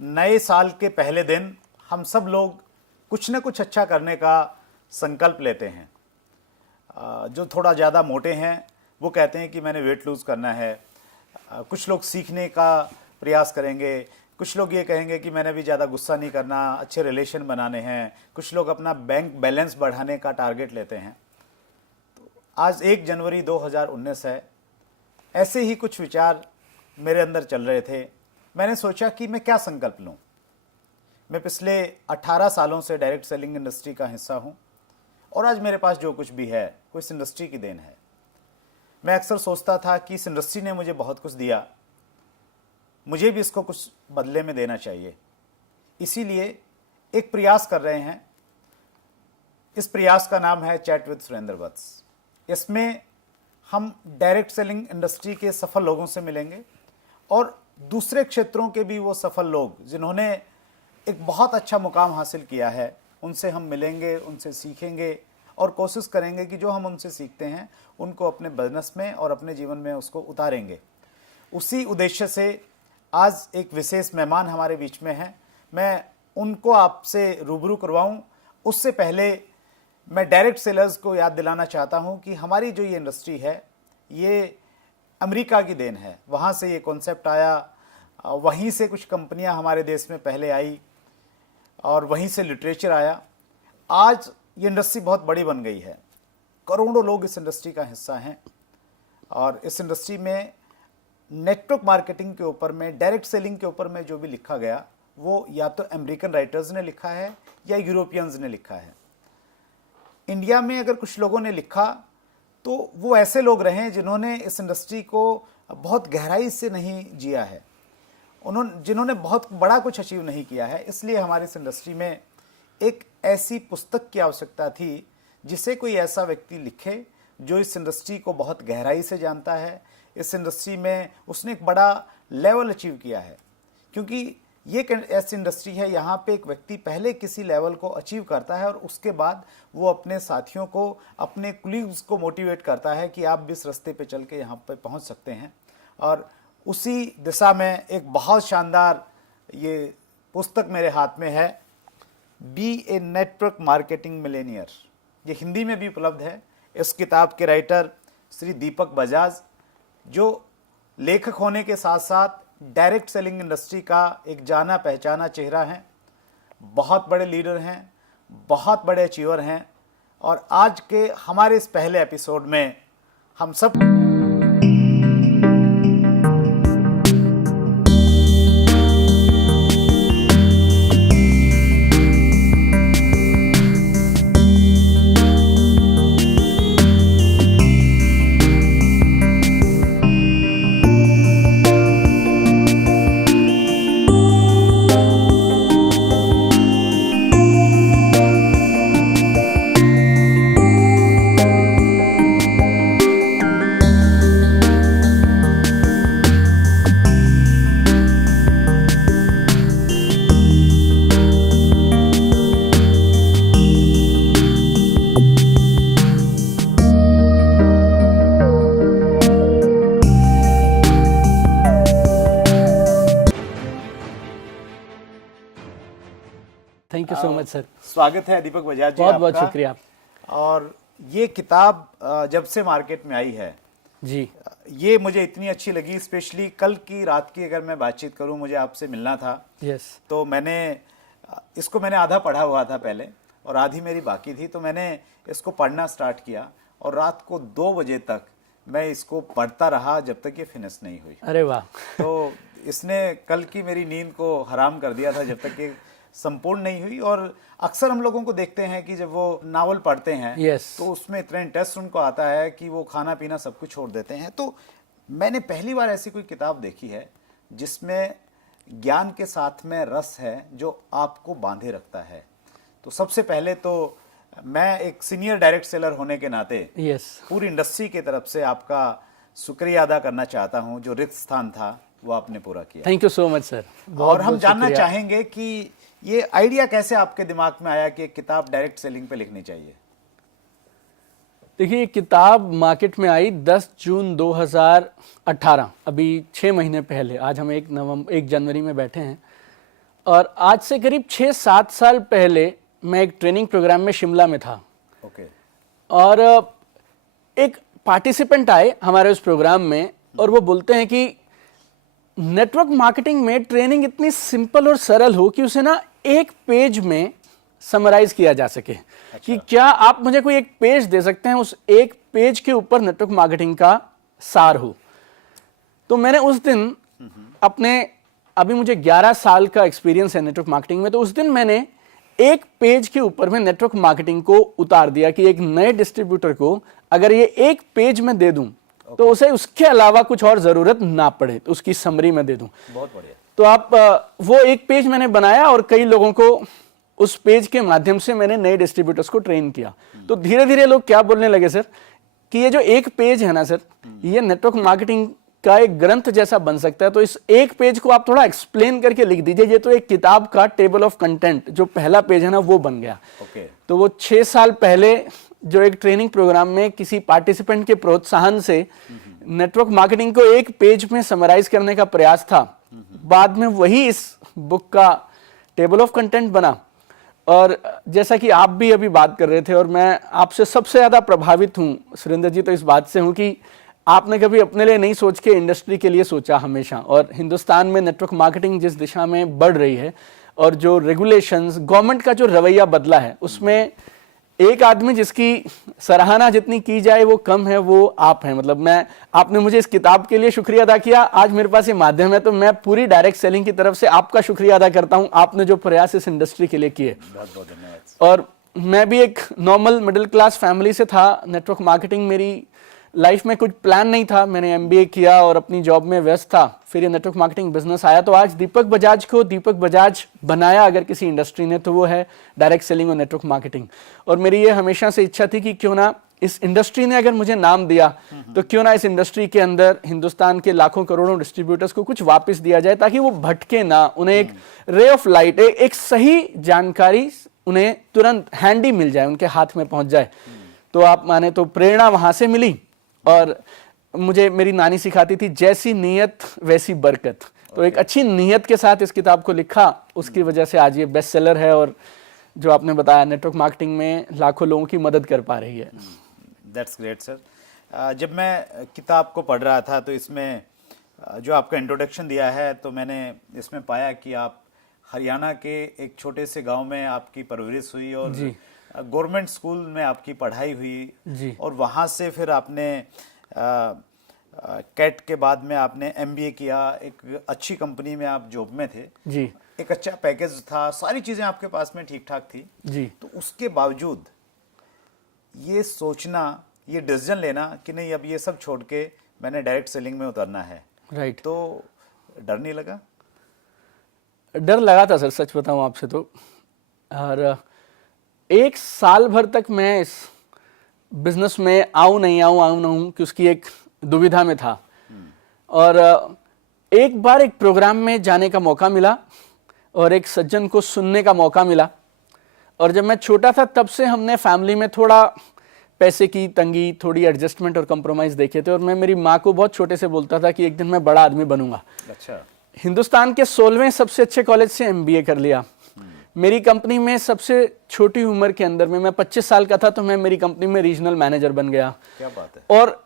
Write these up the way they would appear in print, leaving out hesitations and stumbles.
नए साल के पहले दिन हम सब लोग कुछ न कुछ अच्छा करने का संकल्प लेते हैं। जो थोड़ा ज़्यादा मोटे हैं वो कहते हैं कि मैंने वेट लूज़ करना है। कुछ लोग सीखने का प्रयास करेंगे, कुछ लोग ये कहेंगे कि मैंने भी ज़्यादा गुस्सा नहीं करना, अच्छे रिलेशन बनाने हैं। कुछ लोग अपना बैंक बैलेंस बढ़ाने का टारगेट लेते हैं। तो आज 1 जनवरी 2019 है। ऐसे ही कुछ विचार मेरे अंदर चल रहे थे। मैंने सोचा कि मैं क्या संकल्प लूँ। मैं पिछले 18 सालों से डायरेक्ट सेलिंग इंडस्ट्री का हिस्सा हूँ और आज मेरे पास जो कुछ भी है वो इस इंडस्ट्री की देन है। मैं अक्सर सोचता था कि इस इंडस्ट्री ने मुझे बहुत कुछ दिया, मुझे भी इसको कुछ बदले में देना चाहिए। इसीलिए एक प्रयास कर रहे हैं। इस प्रयास का नाम है चैट विद सुरेंद्र वत्स। इसमें हम डायरेक्ट सेलिंग इंडस्ट्री के सफल लोगों से मिलेंगे और दूसरे क्षेत्रों के भी वो सफल लोग जिन्होंने एक बहुत अच्छा मुकाम हासिल किया है, उनसे हम मिलेंगे, उनसे सीखेंगे और कोशिश करेंगे कि जो हम उनसे सीखते हैं उनको अपने बिजनेस में और अपने जीवन में उसको उतारेंगे। उसी उद्देश्य से आज एक विशेष मेहमान हमारे बीच में हैं। मैं उनको आपसे रूबरू करवाऊं उससे पहले मैं डायरेक्ट सेलर्स को याद दिलाना चाहता हूं कि हमारी जो ये इंडस्ट्री है ये अमेरिका की देन है। वहाँ से ये कॉन्सेप्ट आया, वहीं से कुछ कंपनियां हमारे देश में पहले आई और वहीं से लिटरेचर आया। आज ये इंडस्ट्री बहुत बड़ी बन गई है, करोड़ों लोग इस इंडस्ट्री का हिस्सा हैं और इस इंडस्ट्री में नेटवर्क मार्केटिंग के ऊपर में, डायरेक्ट सेलिंग के ऊपर में जो भी लिखा गया वो या तो अमेरिकन राइटर्स ने लिखा है या यूरोपियंस ने लिखा है। इंडिया में अगर कुछ लोगों ने लिखा तो वो ऐसे लोग रहे हैं जिन्होंने इस इंडस्ट्री को बहुत गहराई से नहीं जिया है, जिन्होंने बहुत बड़ा कुछ अचीव नहीं किया है। इसलिए हमारी इस इंडस्ट्री में एक ऐसी पुस्तक की आवश्यकता थी जिसे कोई ऐसा व्यक्ति लिखे जो इस इंडस्ट्री को बहुत गहराई से जानता है, इस इंडस्ट्री में उसने एक बड़ा लेवल अचीव किया है। क्योंकि ये ऐसी इंडस्ट्री है यहाँ पे एक व्यक्ति पहले किसी लेवल को अचीव करता है और उसके बाद वो अपने साथियों को, अपने कुलीग्स को मोटिवेट करता है कि आप भी इस रास्ते पे चल के यहाँ पे पहुँच सकते हैं। और उसी दिशा में एक बहुत शानदार ये पुस्तक मेरे हाथ में है, B a network marketing Millionaire. ये हिंदी में भी उपलब्ध है। इस किताब के राइटर श्री दीपक बजाज, जो लेखक होने के साथ साथ डायरेक्ट सेलिंग इंडस्ट्री का एक जाना पहचाना चेहरा हैं, बहुत बड़े लीडर हैं, बहुत बड़े अचीवर हैं। और आज के हमारे इस पहले एपिसोड में हम सब thank you so much sir. स्वागत है दीपक बजाज जी, बहुत बहुत आपका। शुक्रिया। और ये किताब जब से मार्केट में आई है जी, ये मुझे इतनी अच्छी लगी। स्पेशली कल की रात की अगर मैं बातचीत करूं, मुझे आपसे मिलना था। यस। तो मैंने आधा पढ़ा हुआ था पहले और आधी मेरी बाकी थी। तो मैंने इसको पढ़ना स्टार्ट किया और रात को 2 बजे तक मैं इसको पढ़ता रहा जब तक ये फिनिश नहीं हुई। अरे वाह। तो इसने कल की मेरी नींद को हराम कर दिया था जब तक ये संपूर्ण नहीं हुई। और अक्सर हम लोगों को देखते हैं कि जब वो नावल पढ़ते हैं तो उसमें इतना इंटरेस्ट उनको आता है कि वो खाना पीना सब कुछ छोड़ देते हैं। तो मैंने पहली बार ऐसी कोई किताब देखी है जिसमें ज्ञान के साथ में रस है जो आपको बांधे रखता है। तो सबसे पहले तो मैं एक सीनियर डायरेक्ट सेलर होने के नाते पूरी इंडस्ट्री की तरफ से आपका शुक्रिया अदा करना चाहता हूं। जो रिक्त स्थान था वो आपने पूरा किया। Thank you so much sir. और हम जानना चाहेंगे कि ये आइडिया कैसे आपके दिमाग में आया कि एक किताब डायरेक्ट सेलिंग पे लिखनी चाहिए। देखिए, किताब मार्केट में आई 10 जून 2018, अभी 6 महीने पहले। आज हम 1 जनवरी में बैठे हैं और आज से करीब 6-7 साल पहले मैं एक ट्रेनिंग प्रोग्राम में शिमला में था। ओके। और एक पार्टिसिपेंट आए हमारे उस प्रोग्राम में और वो बोलते हैं कि नेटवर्क मार्केटिंग में ट्रेनिंग इतनी सिंपल और सरल हो कि उसे ना एक पेज में समराइज किया जा सके। कि क्या आप मुझे कोई एक पेज दे सकते हैं, उस एक पेज के ऊपर नेटवर्क मार्केटिंग का सार हो। तो मैंने उस दिन अपने, अभी मुझे 11 साल का एक्सपीरियंस है नेटवर्क मार्केटिंग में, तो उस दिन मैंने एक पेज के ऊपर में नेटवर्क मार्केटिंग को उतार दिया कि एक नए डिस्ट्रीब्यूटर को अगर ये एक पेज में दे दूं तो उसे उसके अलावा कुछ और जरूरत ना पड़े, तो उसकी समरी में दे दूं। बहुत बढ़िया। तो आप वो एक पेज मैंने बनाया और कई लोगों को उस पेज के माध्यम से मैंने नए डिस्ट्रीब्यूटर्स को ट्रेन किया। तो धीरे धीरे लोग क्या बोलने लगे सर कि ये जो एक पेज है ना सर, ये नेटवर्क मार्केटिंग का एक ग्रंथ जैसा बन सकता है। तो इस एक पेज को आप थोड़ा एक्सप्लेन करके लिख दीजिए। ये तो एक किताब का टेबल ऑफ कंटेंट जो पहला पेज है ना वो बन गया। तो वो 6 साल पहले जो एक ट्रेनिंग प्रोग्राम में किसी पार्टिसिपेंट के प्रोत्साहन से नेटवर्क मार्केटिंग को एक पेज में समराइज करने का प्रयास था, बाद में वही इस बुक का टेबल ऑफ कंटेंट बना। और जैसा कि आप भी अभी बात कर रहे थे और मैं आपसे सबसे ज्यादा प्रभावित हूं सुरेंद्र जी, तो इस बात से हूं कि आपने कभी अपने लिए नहीं सोच के इंडस्ट्री के लिए सोचा हमेशा। और हिंदुस्तान में नेटवर्क मार्केटिंग जिस दिशा में बढ़ रही है और जो रेगुलेशंस, गवर्नमेंट का जो रवैया बदला है, उसमें एक आदमी जिसकी सराहना जितनी की जाए वो कम है, वो आप हैं। मतलब आपने मुझे इस किताब के लिए शुक्रिया अदा किया, आज मेरे पास ये माध्यम है, तो मैं पूरी डायरेक्ट सेलिंग की तरफ से आपका शुक्रिया अदा करता हूं, आपने जो प्रयास इस इंडस्ट्री के लिए किए। बहुत बहुत धन्यवाद। और मैं भी एक नॉर्मल मिडिल क्लास फैमिली से था। नेटवर्क मार्केटिंग मेरी लाइफ में कुछ प्लान नहीं था। मैंने एमबीए किया और अपनी जॉब में व्यस्त था, फिर ये नेटवर्क मार्केटिंग बिजनेस आया। तो आज दीपक बजाज को दीपक बजाज बनाया अगर किसी इंडस्ट्री ने, तो वो है डायरेक्ट सेलिंग और नेटवर्क मार्केटिंग। और मेरी ये हमेशा से इच्छा थी कि क्यों ना इस इंडस्ट्री ने अगर मुझे नाम दिया तो क्यों ना इस इंडस्ट्री के अंदर हिंदुस्तान के लाखों करोड़ों डिस्ट्रीब्यूटर्स को कुछ वापस दिया जाए, ताकि वो भटके ना, उन्हें एक रे ऑफ लाइट, एक सही जानकारी उन्हें तुरंत हैंडी मिल जाए, उनके हाथ में पहुंच जाए। तो आप माने तो प्रेरणा वहां से मिली। और मुझे मेरी नानी सिखाती थी, जैसी नीयत वैसी बरकत। तो एक अच्छी नीयत के साथ इस किताब को लिखा, उसकी वजह से आज ये बेस्ट सेलर है और जो आपने बताया नेटवर्क मार्केटिंग में लाखों लोगों की मदद कर पा रही है। That's great sir. जब मैं किताब को पढ़ रहा था तो इसमें जो आपका इंट्रोडक्शन दिया है, तो मैंने इसमें पाया कि आप हरियाणा के एक छोटे से गांव में आपकी परवरिश हुई और गवर्नमेंट स्कूल में आपकी पढ़ाई हुई जी। और वहाँ से फिर आपने कैट के बाद में आपने एमबीए किया, एक अच्छी कंपनी में आप जॉब में थे जी। एक अच्छा पैकेज था, सारी चीज़ें आपके पास में ठीक ठाक थी जी। तो उसके बावजूद ये सोचना, ये डिसीजन लेना कि नहीं अब ये सब छोड़ के मैंने डायरेक्ट सेलिंग में उतरना है, राइट। तो डर नहीं लगा? डर लगा था सर, सच बताऊं आपसे तो। और 1 साल भर तक मैं इस बिजनेस में आऊं ना हूं कि उसकी एक दुविधा में था। और एक बार एक प्रोग्राम में जाने का मौका मिला और एक सज्जन को सुनने का मौका मिला। और जब मैं छोटा था तब से हमने फैमिली में थोड़ा पैसे की तंगी, थोड़ी एडजस्टमेंट और कंप्रोमाइज देखे थे। और मैं मेरी माँ को बहुत छोटे से बोलता था कि एक दिन मैं बड़ा आदमी बनूंगा। अच्छा। हिंदुस्तान के 16वें सबसे अच्छे कॉलेज से एमबीए कर लिया। मेरी कंपनी में सबसे छोटी उम्र के अंदर में, मैं 25 साल का था तो मैं मेरी कंपनी में रीजनल मैनेजर बन गया। क्या बात है। और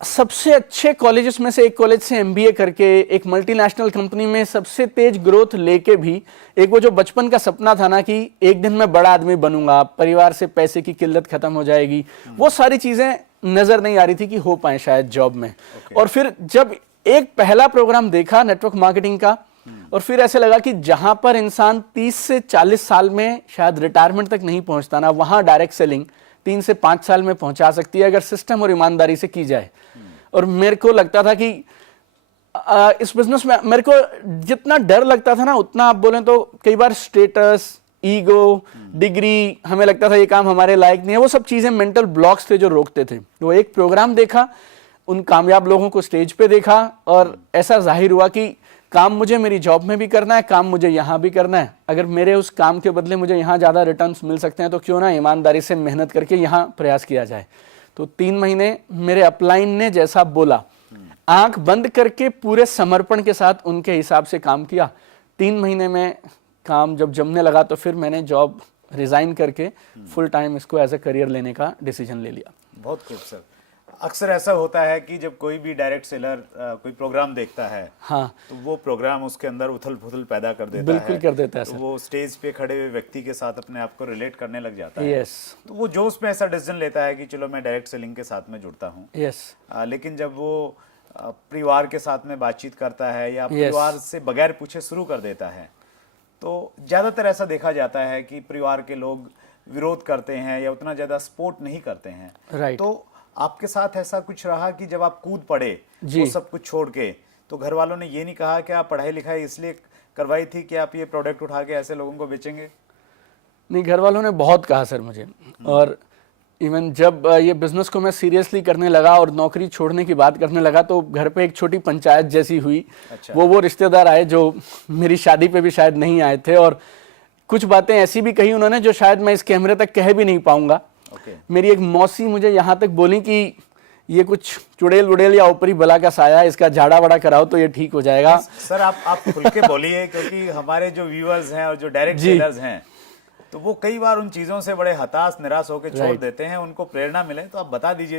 सबसे अच्छे कॉलेजेस में से एक कॉलेज से एमबीए करके एक मल्टीनेशनल कंपनी में सबसे तेज ग्रोथ लेके भी एक वो जो बचपन का सपना था ना कि एक दिन मैं बड़ा आदमी बनूंगा, परिवार से पैसे की किल्लत खत्म हो जाएगी, वो सारी चीजें नजर नहीं आ रही थी कि हो पाए शायद जॉब में। और फिर जब एक पहला प्रोग्राम देखा नेटवर्क मार्केटिंग का, और फिर ऐसे लगा कि जहां पर इंसान 30 से 40 साल में शायद रिटायरमेंट तक नहीं पहुंचता ना, वहां डायरेक्ट सेलिंग 3 से 5 साल में पहुंचा सकती है अगर सिस्टम और ईमानदारी से की जाए। और मेरे को लगता था कि इस बिजनेस में मेरे को जितना डर लगता था ना, उतना आप बोलें तो कई बार स्टेटस, ईगो, डिग्री, हमें लगता था ये काम हमारे लायक नहीं है, वो सब चीजें मेंटल ब्लॉक्स थे जो रोकते थे। वो एक प्रोग्राम देखा, उन कामयाब लोगों को स्टेज पे देखा और ऐसा जाहिर हुआ कि काम मुझे मेरी जॉब में भी करना है, काम मुझे यहाँ भी करना है। अगर मेरे उस काम के बदले मुझे यहाँ ज़्यादा रिटर्न्स मिल सकते हैं तो क्यों ना ईमानदारी से मेहनत करके यहाँ प्रयास किया जाए। तो 3 महीने मेरे अपलाइन ने जैसा बोला, आंख बंद करके पूरे समर्पण के साथ उनके हिसाब से काम किया। 3 महीने में काम जब जमने लगा तो फिर मैंने जॉब रिज़ाइन करके फुल टाइम इसको एज अ करियर लेने का डिसीजन ले लिया। बहुत खूब सर। अक्सर ऐसा होता है कि जब कोई भी डायरेक्ट सेलर कोई प्रोग्राम देखता है, हाँ, तो वो प्रोग्राम उसके अंदर उथल पुथल पैदा कर देता बिल्कुल है। कर देता है तो सर। वो स्टेज पे खड़े हुए व्यक्ति के साथ अपने आप को रिलेट करने लग जाता है। यस, तो वो जोश में ऐसा डिसीजन लेता है कि चलो मैं डायरेक्ट सेलिंग के साथ में जुड़ता हूँ। यस, लेकिन जब वो परिवार के साथ में बातचीत करता है या परिवार से बगैर पूछे शुरू कर देता है, तो ज़्यादातर ऐसा देखा जाता है कि परिवार के लोग विरोध करते हैं या उतना ज़्यादा सपोर्ट नहीं करते हैं। राइट। तो आपके साथ ऐसा कुछ रहा कि जब आप कूद पड़े जी। वो सब कुछ छोड़ के, तो घर वालों ने ये नहीं कहा कि आप पढ़ाई लिखाई इसलिए करवाई थी कि आप ये प्रोडक्ट उठा के ऐसे लोगों को बेचेंगे? नहीं, घर वालों ने बहुत कहा सर मुझे। और इवन जब ये बिजनेस को मैं सीरियसली करने लगा और नौकरी छोड़ने की बात करने लगा तो घर पे एक छोटी पंचायत जैसी हुई। अच्छा। वो रिश्तेदार आए जो मेरी शादी पे भी शायद नहीं आए थे, और कुछ बातें ऐसी भी कही उन्होंने जो शायद मैं इस कैमरे तक कह भी नहीं पाऊंगा। ओके। मेरी एक मौसी मुझे यहाँ तक बोली कि ये कुछ चुड़ैल उड़ेल या ऊपरी बला का साया है, इसका झाड़ा बड़ा कराओ तो ये ठीक हो जाएगा। सर आप खुल के बोलिए, क्योंकि हमारे जो व्यूअर्स हैं और जो डायरेक्ट सेलर्स हैं, तो वो कई बार उन चीज़ों से बड़े हताश निराश होकर छोड़ देते हैं। उनको प्रेरणा मिले तो आप बता दीजिए।